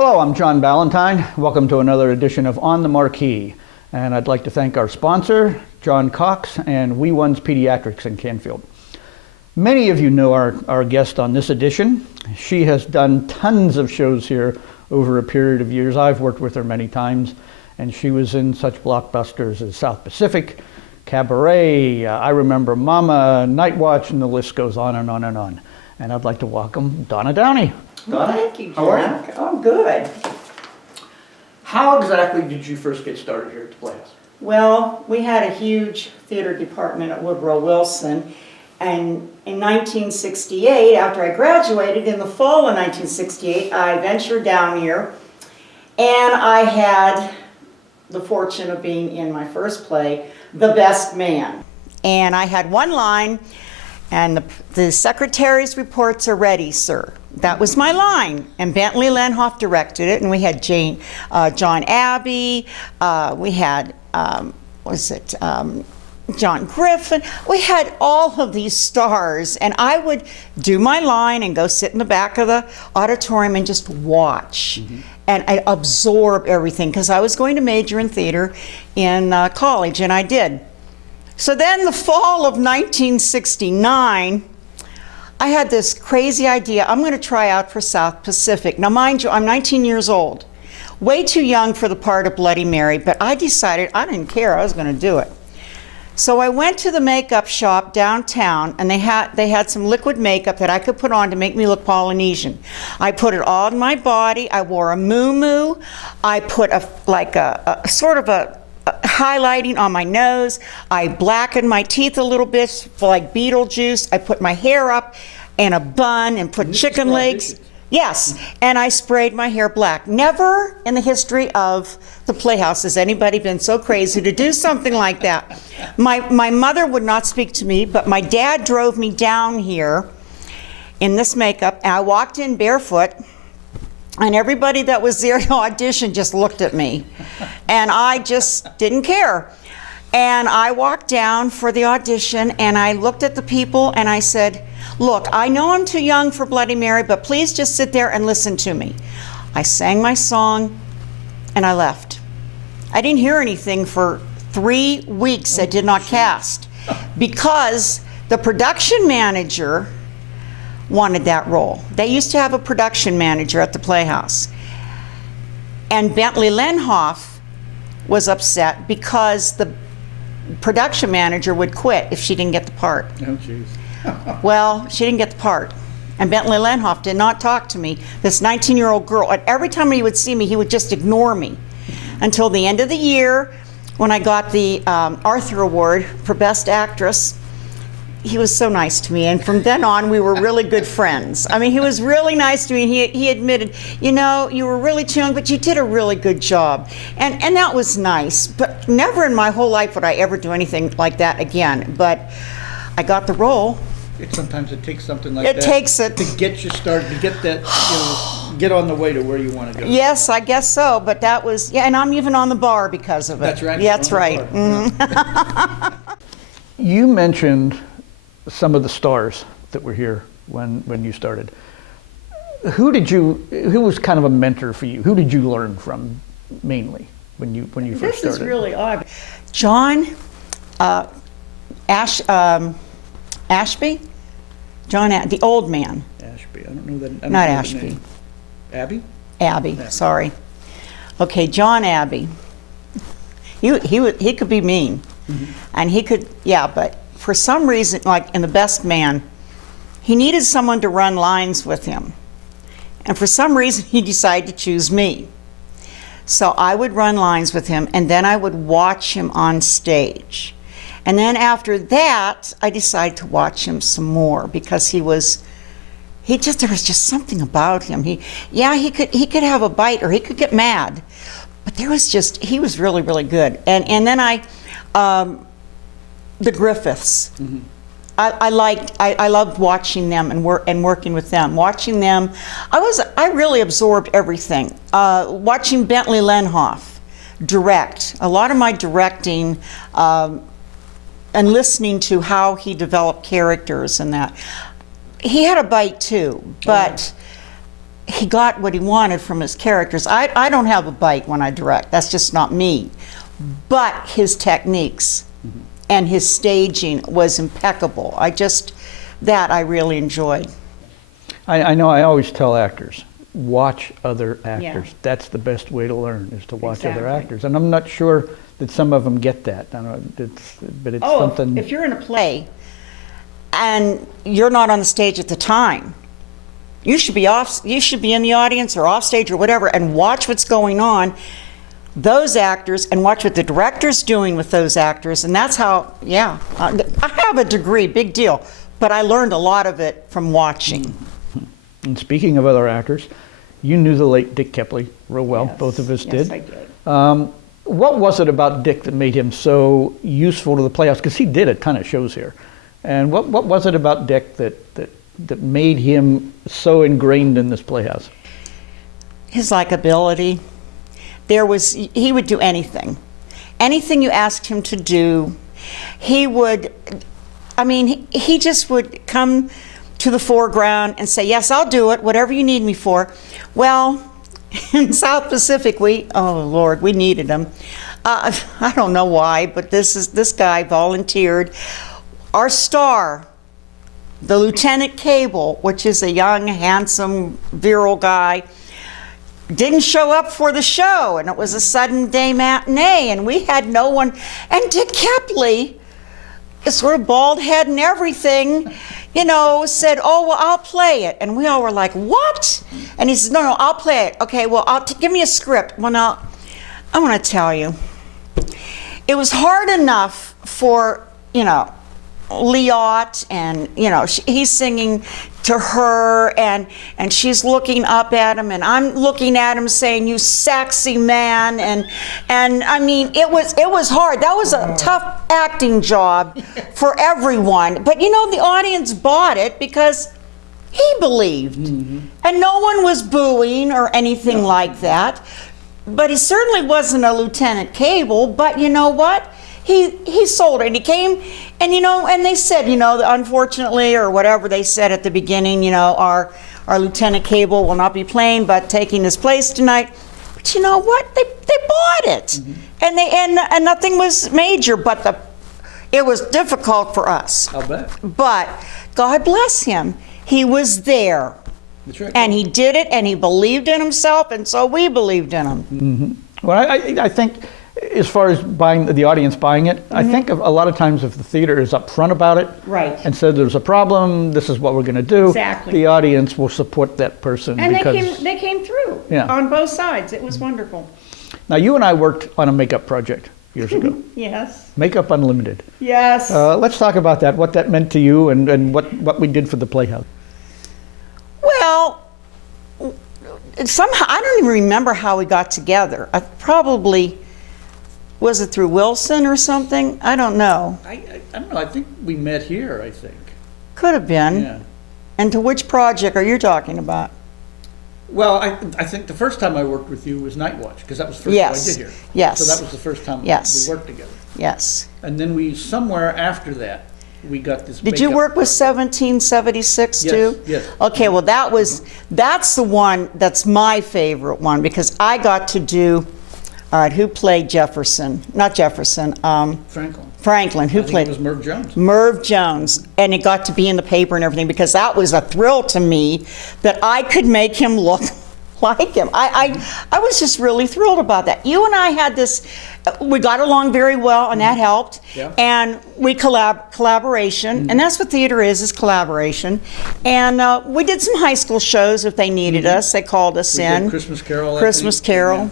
Hello, I'm John Ballantyne. Welcome to another edition of On the Marquee. And I'd like to thank our sponsor, John Cox and We One's Pediatrics in Canfield. Many of you know our guest on this edition. She has done tons of shows here over a period of years. I've worked with her many times, and she was in such blockbusters as South Pacific, Cabaret, I Remember Mama, Night Watch, and the list goes on and on and on. And I'd like to welcome Donna Downie. Donna, thank you, John. How are you? I'm good. How exactly did you first get started here at the Playhouse? Well, we had a huge theater department at Woodrow Wilson, and in 1968, after I graduated, in the fall of 1968, I ventured down here, and I had the fortune of being in my first play, The Best Man. And I had one line, and the secretary's reports are ready, sir. That was my line, and Bentley Lenhoff directed it, and we had John Abbey, we had, John Griffin. We had all of these stars, and I would do my line and go sit in the back of the auditorium and just watch. And I absorb everything, because I was going to major in theater in college, and I did. So then the fall of 1969, I had this crazy idea. I'm going to try out for South Pacific. Now, mind you, I'm 19 years old. Way too young for the part of Bloody Mary, but I decided I didn't care. I was going to do it. So I went to the makeup shop downtown, and they had some liquid makeup that I could put on to make me look Polynesian. I put it all on my body. I wore a muumuu. I put a sort of a highlighting on my nose. I blackened my teeth a little bit like Beetlejuice. I put my hair up in a bun and put chicken legs. Yes, and I sprayed my hair black. Never in the history of the Playhouse has anybody been so crazy to do something like that. My mother would not speak to me, but my dad drove me down here in this makeup, and I walked in barefoot, and everybody that was there to audition just looked at me, and I just didn't care. And I walked down for the audition, and I looked at the people, and I said, look, I know I'm too young for Bloody Mary, but please just sit there and listen to me. I sang my song, and I left. I didn't hear anything for 3 weeks. I did not cast, because the production manager wanted that role. They used to have a production manager at the Playhouse. And Bentley Lenhoff was upset because the production manager would quit if she didn't get the part. Oh, jeez. Well, she didn't get the part. And Bentley Lenhoff did not talk to me, this 19-year-old girl. And every time he would see me, he would just ignore me. Until the end of the year, when I got the Arthur Award for Best Actress, he was so nice to me, and from then on we were really good friends. I mean, he was really nice to me. He admitted, you know, you were really too young, but you did a really good job. And that was nice, but never in my whole life would I ever do anything like that again. But I got the role. Sometimes it takes something like that. It takes it. To get you started, to get that, get on the way to where you want to go. Yes, I guess so, but that was, yeah, and I'm even on the bar because of it. That's right. Yeah, that's right. You mentioned some of the stars that were here when you started. Who was kind of a mentor for you? Who did you learn from mainly when you first started? This is really odd. John Ashby? The old man. Ashby, I don't know that. Not Ashby. Abbey? Abbey, sorry. Okay, John Abbey. He could be mean. And he could, yeah, but for some reason, like in The Best Man, he needed someone to run lines with him. And for some reason, he decided to choose me. So I would run lines with him, and then I would watch him on stage. And then after that, I decided to watch him some more, because there was just something about him. He could have a bite, or he could get mad, but he was really, really good. And then the Griffiths. I loved watching them and working with them. Watching them, I really absorbed everything. Watching Bentley Lenhoff direct, a lot of my directing, and listening to how he developed characters and that. He had a bite too, but he got what he wanted from his characters. I don't have a bite when I direct. That's just not me. But his techniques and his staging was impeccable. That I really enjoyed. I know I always tell actors, watch other actors. Yeah. That's the best way to learn, is to watch other Exactly. actors. And I'm not sure that some of them get that. I don't know, but it's something. If you're in a play and you're not on the stage at the time, you should be in the audience or off stage or whatever, and watch what's going on, those actors, and watch what the director's doing with those actors. And that's how, I have a degree, big deal, but I learned a lot of it from watching. And speaking of other actors, you knew the late Dick Kepley real well. Yes. Both of us Yes, did. I did. What was it about Dick that made him so useful to the Playhouse? Because he did a ton of shows here. And what was it about Dick that made him so ingrained in this Playhouse? His likability. He would do anything. Anything you asked him to do, he would, he just would come to the foreground and say, yes, I'll do it, whatever you need me for. Well, in South Pacific, we needed him. I don't know why, but this guy volunteered. Our star, the Lieutenant Cable, which is a young, handsome, virile guy, didn't show up for the show, and it was a sudden day matinee, and we had no one. And Dick Kepley, sort of bald head and everything, said, oh, well, I'll play it. And we all were like, what? And he said, no, I'll play it. Okay, well, give me a script. Well, now, I want to tell you, it was hard enough for, Leot, and he's singing to her, and she's looking up at him, and I'm looking at him saying, you sexy man, and it was hard. That was a tough acting job for everyone, but the audience bought it because he believed, and no one was booing or anything like that. But he certainly wasn't a Lieutenant Cable. But you know what? He sold it, and he came, and and they said, unfortunately, or whatever they said at the beginning, our Lieutenant Cable will not be playing, but taking his place tonight. But you know what? They bought it, and nothing was major, but it was difficult for us. I'll bet. But God bless him, he was there. That's right. And he did it, and he believed in himself, and so we believed in him. Well, I think, as far as the audience buying it, I think a lot of times if the theater is upfront about it, Right. and said there's a problem, this is what we're going to do, Exactly. the audience will support that person. And because, they came through on both sides. It was wonderful. Now, you and I worked on a makeup project years ago. Yes. Makeup Unlimited. Yes. Let's talk about that, what that meant to you, and what we did for the Playhouse. Well, somehow, I don't even remember how we got together. Was it through Wilson or something? I don't know. I don't know, I think we met here, I think. Could have been. Yeah. And to which project are you talking about? Well, I think the first time I worked with you was Night Watch, because that was the first Yes. show I did here. Yes. So that was the first time Yes. we worked together. Yes. And then somewhere after that, we got this Did you makeup work with project. 1776 too? Yes. Okay, well that's the one that's my favorite one, because I got to do, all right, who played Jefferson? Not Jefferson, Franklin. Who I think played? it was Merv Jones. Merv Jones, and it got to be in the paper and everything, because that was a thrill to me that I could make him look like him. I was just really thrilled about that. You and I had this, we got along very well, and that helped. Yeah. And we collaboration, and that's what theater is we did some high school shows if they needed us. They called us We in. did Christmas Carol. I Christmas think. Carol.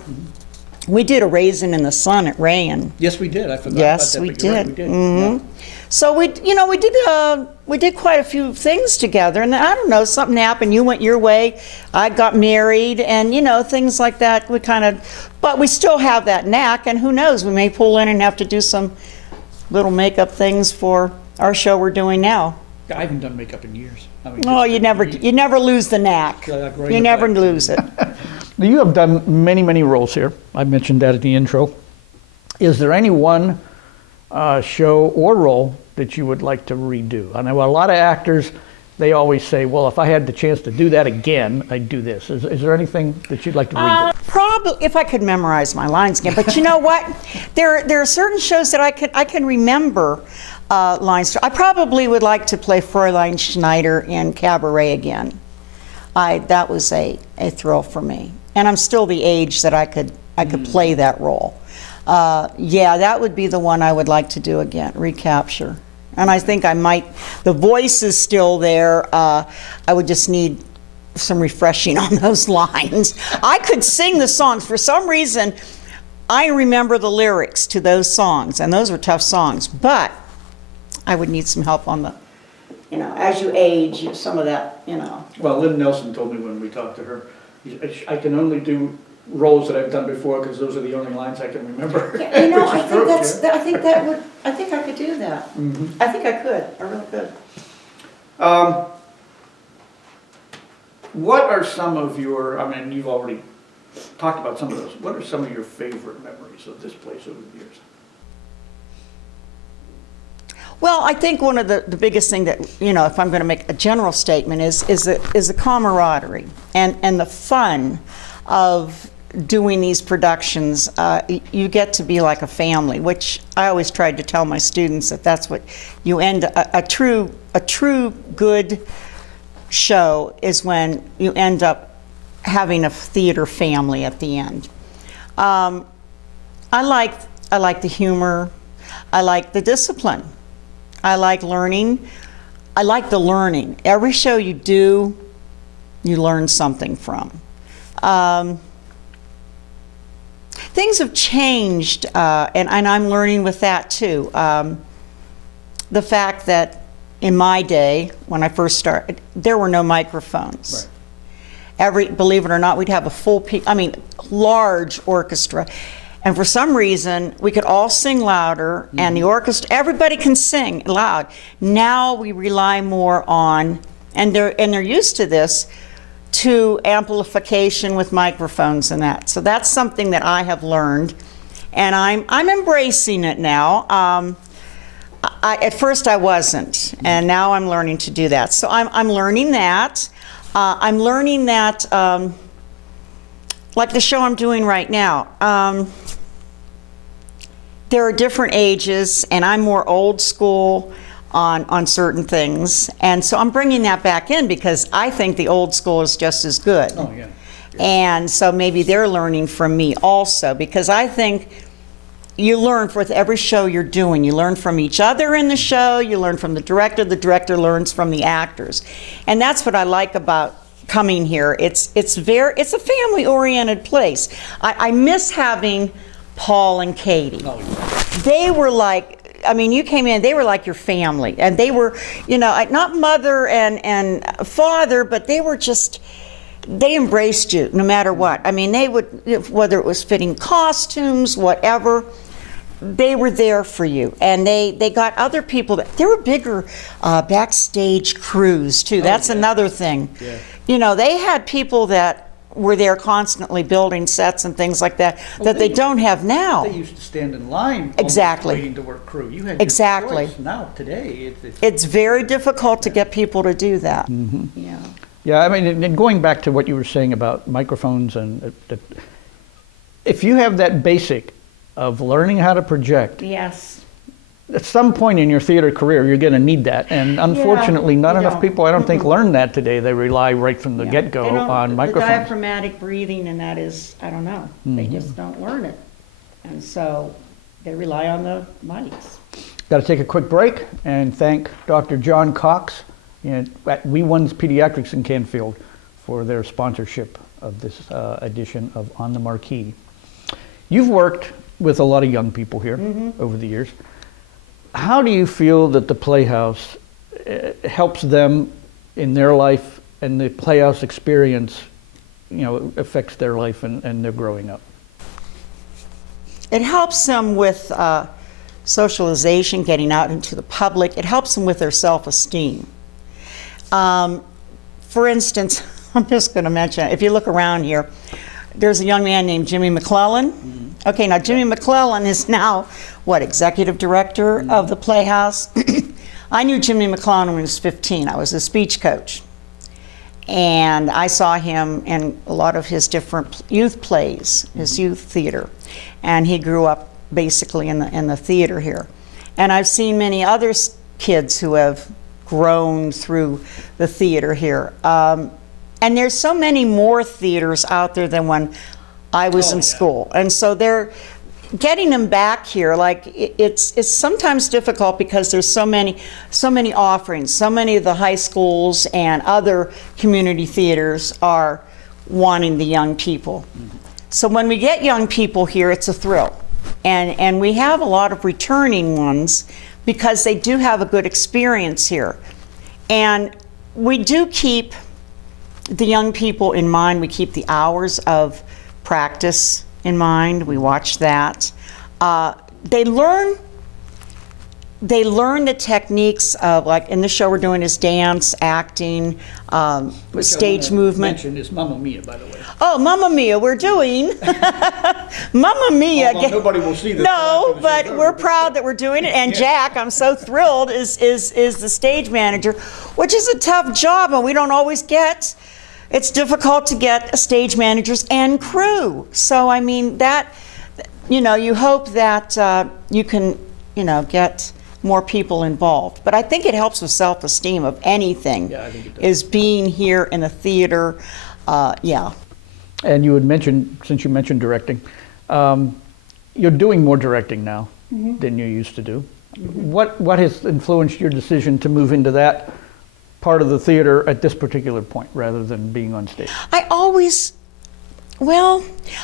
We did a Raisin in the Sun at Rayen. Yes, we did. I forgot Yes, about that. we but you're right, did. We did. So we did quite a few things together, and I don't know, something happened. You went your way, I got married, and things like that. But we still have that knack, and who knows, we may pull in and have to do some little makeup things for our show we're doing now. I haven't done makeup in years. Oh, you never lose the knack. Like right You in the never back. lose it. Now, you have done many, many roles here. I mentioned that at the intro. Is there any one show or role that you would like to redo? I know a lot of actors they always say, well, if I had the chance to do that again, I'd do this. Is there anything that you'd like to read? Probably, if I could memorize my lines again. But you know what? There are certain shows that I can remember lines. I probably would like to play Fräulein Schneider in Cabaret again. That was a thrill for me. And I'm still the age that I could play that role. Yeah, that would be the one I would like to do again, recapture. And I think I might, the voice is still there. I would just need some refreshing on those lines. I could sing the songs. For some reason, I remember the lyrics to those songs, and those were tough songs. But I would need some help on the, as you age, some of that, Well, Lynn Nelson told me when we talked to her, I can only do roles that I've done before because those are the only lines I can remember. Yeah, I think I could do that. Mm-hmm. I think I could. I really could. What are some of your, I mean, you've already talked about some of those. What are some of your favorite memories of this place over the years? Well, I think one of the biggest thing that, if I'm going to make a general statement is the camaraderie and the fun of doing these productions. You get to be like a family, which I always tried to tell my students that's what you end a true good show is when you end up having a theater family at the end. I like the humor. I like the discipline. I like learning. I like the learning. Every show you do, you learn something from. Things have changed, and I'm learning with that too. The fact that in my day, when I first started, there were no microphones. Right. Believe it or not, we'd have a large orchestra. And for some reason, we could all sing louder, and the orchestra, everybody can sing loud. Now we rely more on, and they're used to this, to amplification with microphones and that. So that's something that I have learned, and I'm embracing it now. At first I wasn't, and now I'm learning to do that. So I'm learning that. I'm learning that, like the show I'm doing right now. There are different ages, and I'm more old school on certain things, and so I'm bringing that back in because I think the old school is just as good. Oh, yeah. And so maybe they're learning from me also, because I think you learn with every show you're doing. You learn from each other in the show, you learn from the director learns from the actors. And that's what I like about coming here. It's a family-oriented place. I miss having Paul and Katie. Oh, yeah. They were like, you came in, they were like your family. And they were, not mother and father, but they were just, they embraced you no matter what. They would, whether it was fitting costumes, whatever, they were there for you. And they got other people, there were bigger backstage crews too. That's another thing. Yeah. They had people that were there constantly building sets and things like that they don't have now. They used to stand in line waiting to work crew. You had your choice. Now, today, it's very difficult to get people to do that. Mm-hmm. Yeah. Yeah, and going back to what you were saying about microphones, and if you have that basic of learning how to project, yes, at some point in your theater career, you're going to need that. And unfortunately, not enough people, I don't think, learn that today. They rely right from the get-go on microphones. The diaphragmatic breathing, and that is, I don't know. They just don't learn it. And so they rely on the mics. Got to take a quick break and thank Dr. John Cox at We1's Pediatrics in Canfield for their sponsorship of this edition of On the Marquee. You've worked with a lot of young people here over the years. How do you feel that the Playhouse helps them in their life, and the Playhouse experience, affects their life and their growing up? It helps them with socialization, getting out into the public. It helps them with their self-esteem. For instance, I'm just going to mention, if you look around here, there's a young man named Jimmy McClellan. Okay, now Jimmy McClellan is now, executive director of the Playhouse. I knew Jimmy McClown when he was 15. I was a speech coach. And I saw him in a lot of his different youth plays, his youth theater. And he grew up basically in the theater here. And I've seen many other kids who have grown through the theater here. And there's so many more theaters out there than when I was in school. And so they're getting them back here, like it's sometimes difficult because there's so many offerings. So many of the high schools and other community theaters are wanting the young people. So when we get young people here, it's a thrill. And we have a lot of returning ones because they do have a good experience here. And we do keep the young people in mind. We keep the hours of practice in mind. We watch that. They learn the techniques of, like in the show we're doing is dance, acting, stage movement. Mention is Mamma Mia, by the way. Oh, Mamma Mia, we're doing Mamma Mia. Although nobody will see this. No, but we're proud that we're doing it. And Jack, I'm so thrilled, is the stage manager, which is a tough job, and we don't always get. It's difficult to get stage managers and crew. So I mean that, you hope that you can, get more people involved. But I think it helps with self-esteem of anything. Yeah, I think it does. Is being here in the theater. Yeah. And you had mentioned, since you mentioned directing, you're doing more directing now than you used to do. What has influenced your decision to move into that part of the theater at this particular point rather than being on stage? I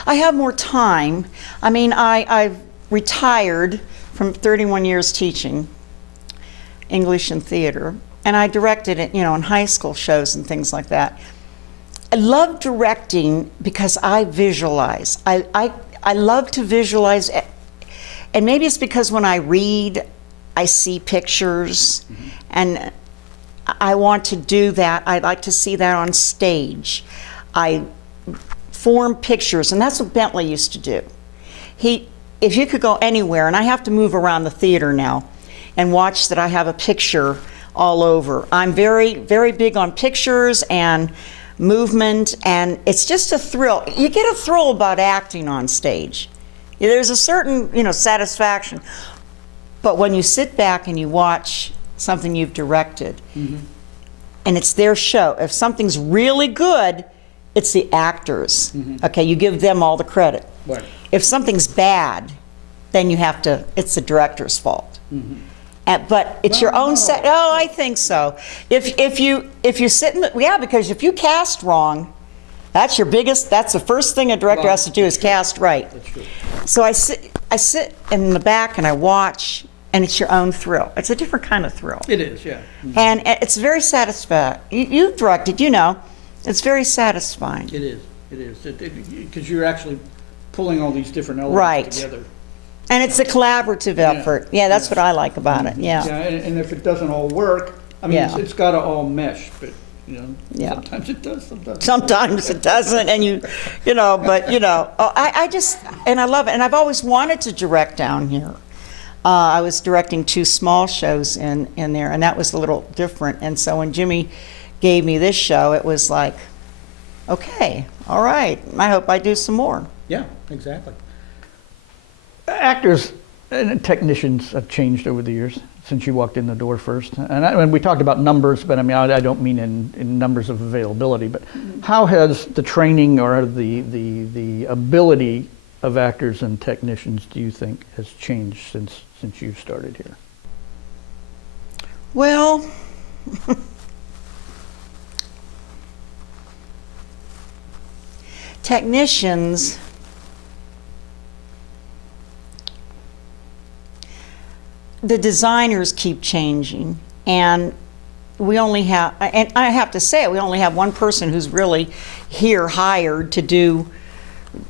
have more time. I mean, I've retired from 31 years teaching English and theater, and I directed it, in high school shows and things like that. I love directing because I visualize. I love to visualize, and maybe it's because when I read, I see pictures, and I want to do that. I like to see that on stage. I form pictures, and that's what Bentley used to do. If you could go anywhere, and I have to move around the theater now and watch that I have a picture all over. I'm very, very big on pictures and movement, and it's just a thrill. You get a thrill about acting on stage. There's a certain, satisfaction. But when you sit back and you watch something you've directed, and it's their show, if something's really good, it's the actors. Okay, you give them all the credit. Right. If something's bad, then it's the director's fault. But it's your own set. Oh, I think so. If you sit in because if you cast wrong, that's the first thing a director has to do is cast right. That's true. So I sit in the back and I watch, and it's your own thrill. It's a different kind of thrill. It is, yeah. And it's very satisfying. You've directed, it's very satisfying. It is, because you're actually pulling all these different elements together. And it's a collaborative effort. Yeah, that's what I like about it. Yeah. Yeah, and if it doesn't all work, I mean, it's got to all mesh, but sometimes it does, Sometimes it doesn't, and I love it. And I've always wanted to direct down here. I was directing 2 small shows in there, and that was a little different. And so when Jimmy gave me this show, it was like, okay, all right, I hope I do some more. Yeah, exactly. Actors and technicians have changed over the years since you walked in the door first. And we talked about numbers, but I mean, I don't mean in numbers of availability, but how has the training or the ability of actors and technicians, do you think, has changed since you started here? Well, technicians, the designers keep changing, and we only have, and I have to say, we only have one person who's really here hired to do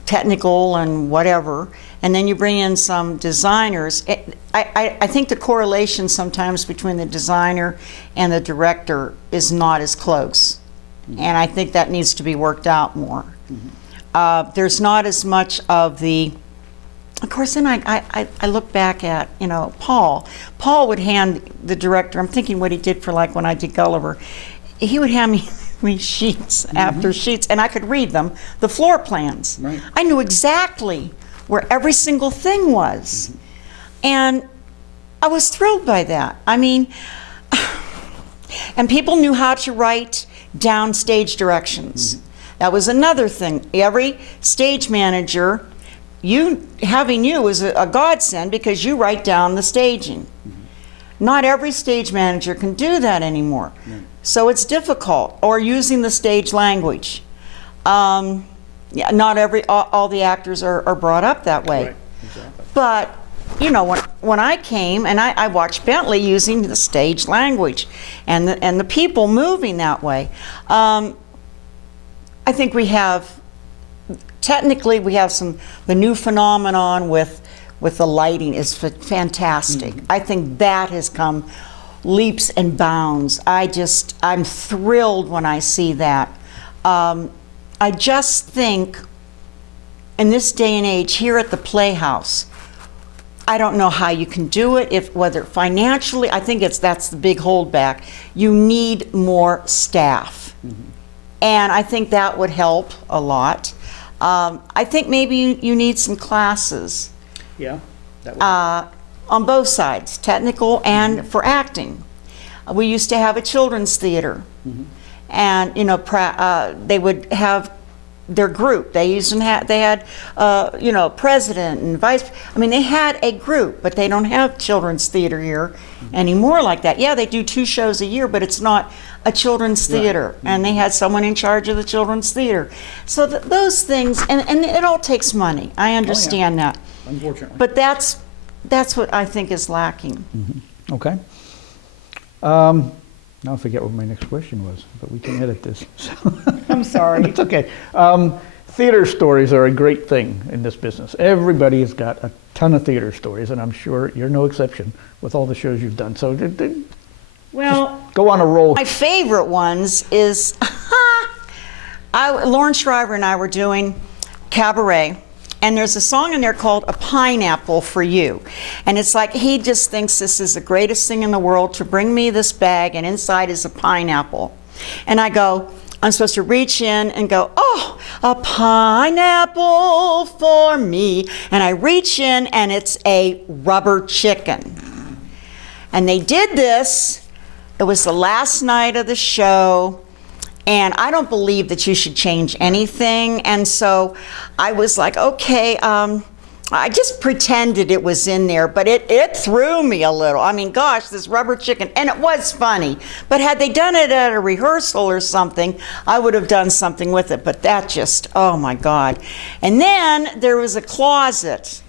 technical and whatever, and then you bring in some designers. I think the correlation sometimes between the designer and the director is not as close, and I think that needs to be worked out more. There's not as much of the of course, then I look back at, you know, Paul. Paul would hand the director, I'm thinking what he did for like when I did Gulliver, he would hand me sheets after sheets, and I could read them, the floor plans. Right. I knew exactly where every single thing was. And I was thrilled by that. I mean, and people knew how to write down stage directions. That was another thing. Every stage manager, having you is a godsend because you write down the staging. Not every stage manager can do that anymore. So it's difficult. Or using the stage language. Yeah, not all the actors are brought up that way. Right. Exactly. But you know, when I came and I watched Bentley using the stage language and the people moving that way, I think technically we have the new phenomenon with the lighting is fantastic. I think that has come leaps and bounds. I'm thrilled when I see that. I just think in this day and age here at the Playhouse, I don't know how you can do it, whether financially, I think that's the big holdback. You need more staff. And I think that would help a lot. I think maybe you need some classes. Yeah. That would On both sides, technical and for acting. We used to have a children's theater. And you know, they would have their group. They had you know, president and vice. I mean, they had a group, but they don't have children's theater here anymore like that. Yeah, they do 2 shows a year, but it's not a children's theater. And they had someone in charge of the children's theater. So those things, and it all takes money. I understand that. Unfortunately. But that's what I think is lacking. Okay. Now I forget what my next question was, but we can edit this. So. I'm sorry. It's okay. Theater stories are a great thing in this business. Everybody has got a ton of theater stories, and I'm sure you're no exception with all the shows you've done. So Well, go on a roll. my favorite ones is Lauren Shriver and I were doing Cabaret, and there's a song in there called A Pineapple for You. And it's like he just thinks this is the greatest thing in the world to bring me this bag, and inside is a pineapple. And I go, I'm supposed to reach in and go, oh, a pineapple for me. And I reach in, and it's a rubber chicken. And they did this. It was the last night of the show. And I don't believe that you should change anything. And so I was like, okay, I just pretended it was in there, but it threw me a little. I mean, gosh, this rubber chicken, and it was funny. But had they done it at a rehearsal or something, I would have done something with it. But that just, oh my God. And then there was a closet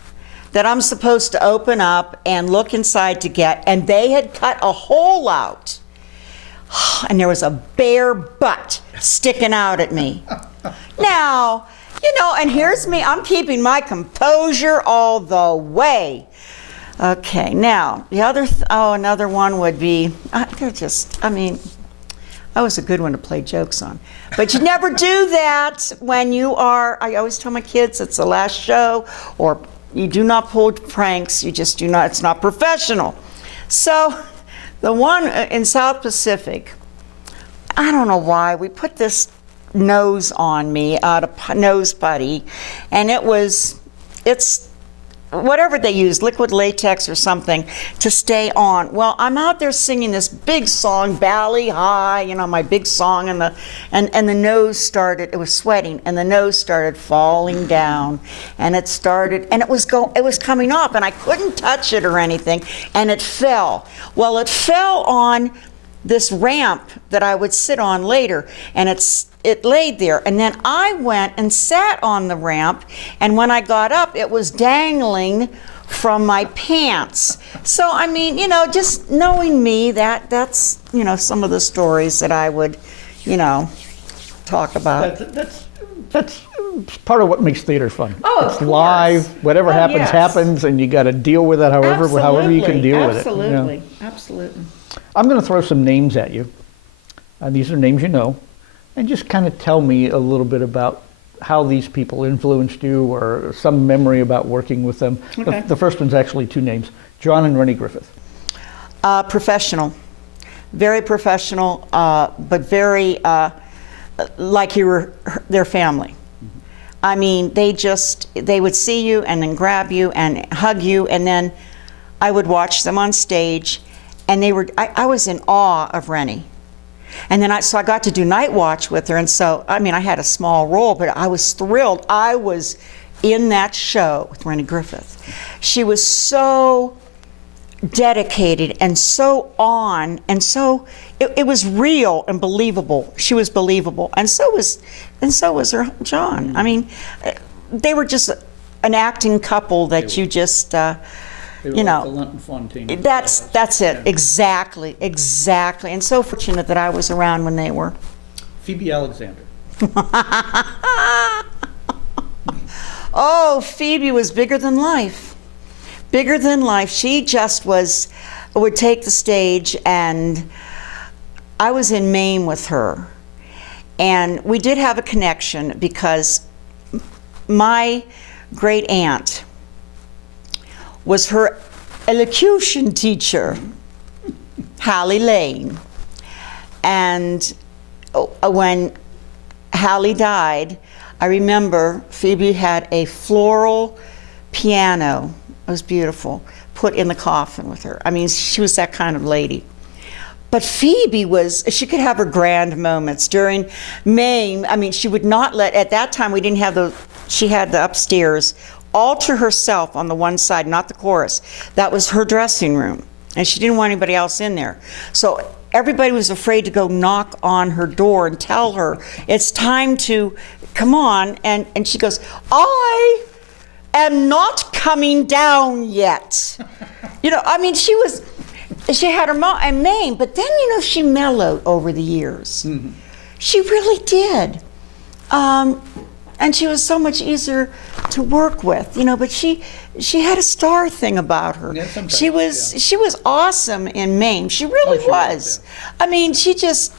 that I'm supposed to open up and look inside to get, and they had cut a hole out. And there was a bare butt sticking out at me. Now, you know, and here's me, I'm keeping my composure all the way. Okay, now, the other, another one would be, I mean, I was a good one to play jokes on. But you never do that when you are, I always tell my kids it's the last show, or you do not pull pranks, you just do not, it's not professional. So, the one in South Pacific, I don't know why, we put this nose on me, nose putty, and it's whatever they use, liquid latex or something, to stay on. Well, I'm out there singing this big song, Bally High, you know, my big song, and the nose started, it was sweating, and the nose started falling down, and it started, and it was coming off, and I couldn't touch it or anything, and it fell. Well, it fell on this ramp that I would sit on later, and it laid there, and then I went and sat on the ramp, and when I got up, it was dangling from my pants. So, I mean, you know, just knowing me, that's, you know, some of the stories that I would, you know, talk about. That's part of what makes theater fun. Oh, it's live. Whatever happens, yes. happens, and you got to deal with it however you can deal with it. Absolutely, Yeah. absolutely. I'm going to throw some names at you. These are names you know. And just kind of tell me a little bit about how these people influenced you or some memory about working with them. Okay. The first one's actually two names, John and Rennie Griffith. Professional, very professional, but very like you were their family. I mean, they would see you and then grab you and hug you, and then I would watch them on stage, and I was in awe of Rennie. And then so I got to do night watch with her, and so, I mean, I had a small role, but I was thrilled. I was in that show with Rennie Griffith. She was so dedicated and so on, and so it was real and believable. She was believable, and so was her John. I mean, they were just an acting couple that you just They were you know. like the Lunton Fontaine. That's it. Yeah. Exactly, and so fortunate that I was around when they were. Phoebe Alexander. Oh, Phoebe was bigger than life. Bigger than life. She just would take the stage, and I was in Maine with her. And we did have a connection because my great aunt was her elocution teacher, Hallie Lane. And when Hallie died, I remember Phoebe had a floral piano, it was beautiful, put in the coffin with her. I mean, she was that kind of lady. But Phoebe she could have her grand moments during May. I mean, she would not at that time we didn't have she had the upstairs all to herself on the one side, not the chorus. That was her dressing room, and she didn't want anybody else in there. So everybody was afraid to go knock on her door and tell her, it's time to come on. And she goes, I am not coming down yet. You know, I mean, she had her mom and Maine, but then, you know, she mellowed over the years. Mm-hmm. She really did. And she was so much easier to work with, you know, but she had a star thing about her. Yeah, she was awesome in Maine. She really was. Yeah. I mean, she didn't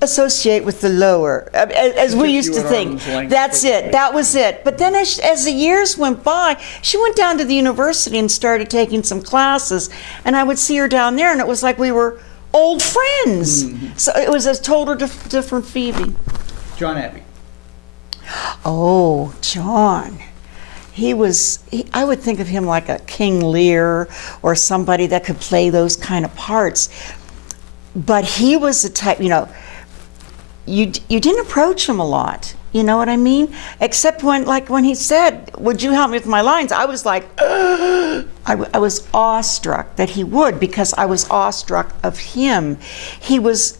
associate with the lower, as we used to think. That's it. That was it. But then as the years went by, she went down to the university and started taking some classes, and I would see her down there, and it was like we were old friends. Mm-hmm. So it was a total different Phoebe. John Abbey. Oh, John. I would think of him like a King Lear or somebody that could play those kind of parts. But he was the type, you know, you didn't approach him a lot. You know what I mean? Except when he said, would you help me with my lines? I was like, I was awestruck that he would, because I was awestruck of him. He was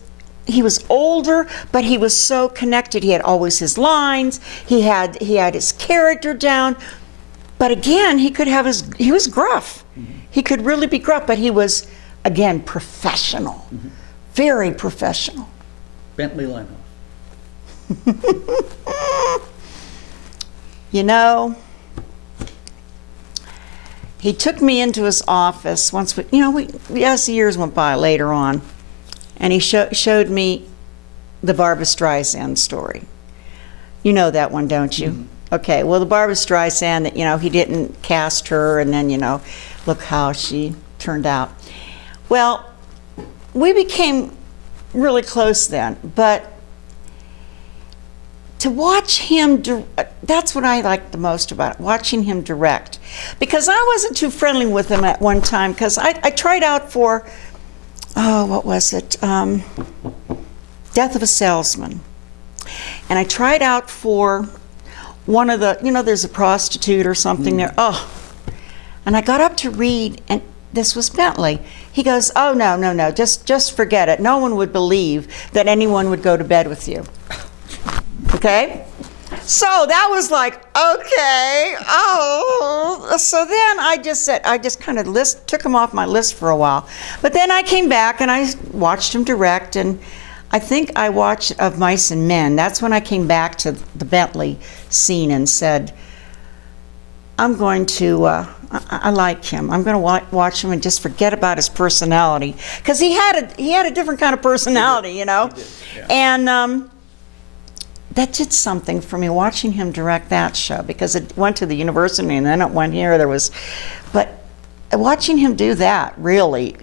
older, but he was so connected. He had always his lines. He had his character down. But again, he was gruff. Mm-hmm. He could really be gruff, but he was, again, professional. Mm-hmm. Very professional. Bentley Limehouse. You know, he took me into his office once. As the years went by later on, and he showed me the Barbra Streisand story. You know that one, don't you? Mm-hmm. Okay. Well, the Barbra Streisand that, you know, he didn't cast her, and then, you know, look how she turned out. Well, we became really close then, but to watch him, that's what I liked the most about it, watching him direct. Because I wasn't too friendly with him at one time, because I tried out for, what was it? Death of a Salesman. And I tried out for one of the, you know, there's a prostitute or something there. Oh, and I got up to read, and this was Bentley. He goes, oh, no, just forget it. No one would believe that anyone would go to bed with you. Okay? So that was like, okay, oh. So then I just kind of took him off my list for a while. But then I came back and I watched him direct, and I think I watched Of Mice and Men. That's when I came back to the Bentley scene and said, I'm going to, I like him. I'm going to watch him and just forget about his personality. Because he had a different kind of personality, you know? He did, yeah. that did something for me, watching him direct that show, because it went to the university and then it went here. But watching him do that really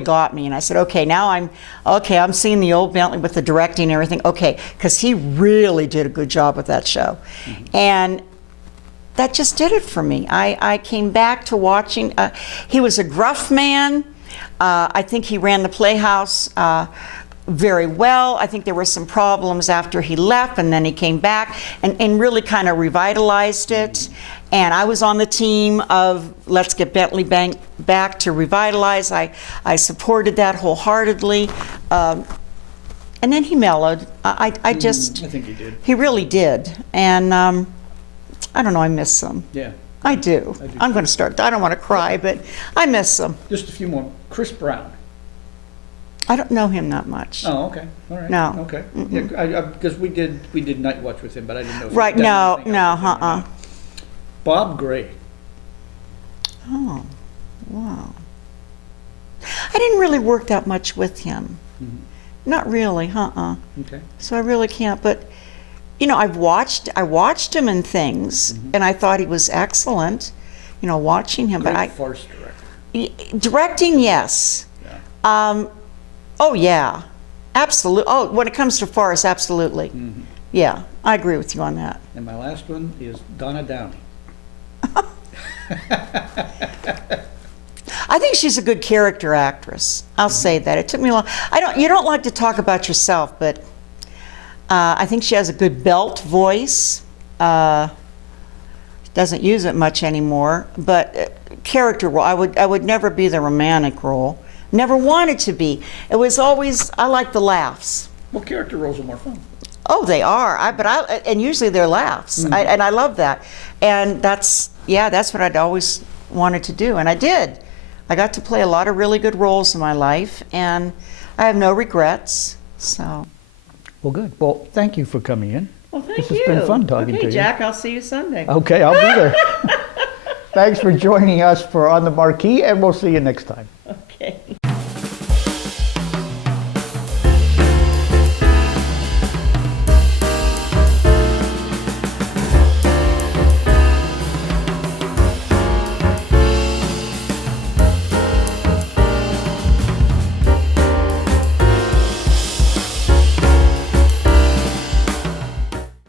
got me. And I said, okay, now I'm seeing the old Bentley with the directing and everything. Okay, because he really did a good job with that show. And that just did it for me. I came back to watching. He was a gruff man. I think he ran the Playhouse very well. I think there were some problems after he left, and then he came back and really kind of revitalized it. And I was on the team of Let's Get Bentley back to revitalize. I supported that wholeheartedly. And then he mellowed. I think he did. He really did. And I don't know, I miss him. Yeah. I do. I'm going to start. I don't want to cry, but I miss him. Just a few more. Chris Brown. I don't know him that much. Oh, okay. All right. No. Okay. Yeah, because we did Night Watch with him, but I didn't know. If right. he'd done No. anything No. else with him or not. Bob Gray. Oh, wow. I didn't really work that much with him. Not really. Okay. So I really can't. But you know, I watched him in things, and I thought he was excellent. You know, watching him. Great but farce director. Directing, yes. Yeah. Oh yeah, absolutely. Oh, when it comes to farce, absolutely. Yeah, I agree with you on that. And my last one is Donna Downie. I think she's a good character actress. I'll say that. It took me a long. You don't like to talk about yourself, but I think she has a good belt voice. Doesn't use it much anymore, but character role. I would never be the romantic role. Never wanted to be. It was always, I like the laughs. Well, character roles are more fun. Oh, they are. And usually they're laughs, and I love that. And that's what I'd always wanted to do, and I did. I got to play a lot of really good roles in my life, and I have no regrets. So. Well, good. Well, thank you for coming in. Well, thank you. This has been fun talking to you. Okay, Jack, I'll see you Sunday. Okay, I'll be there. Thanks for joining us for On the Marquee, and we'll see you next time.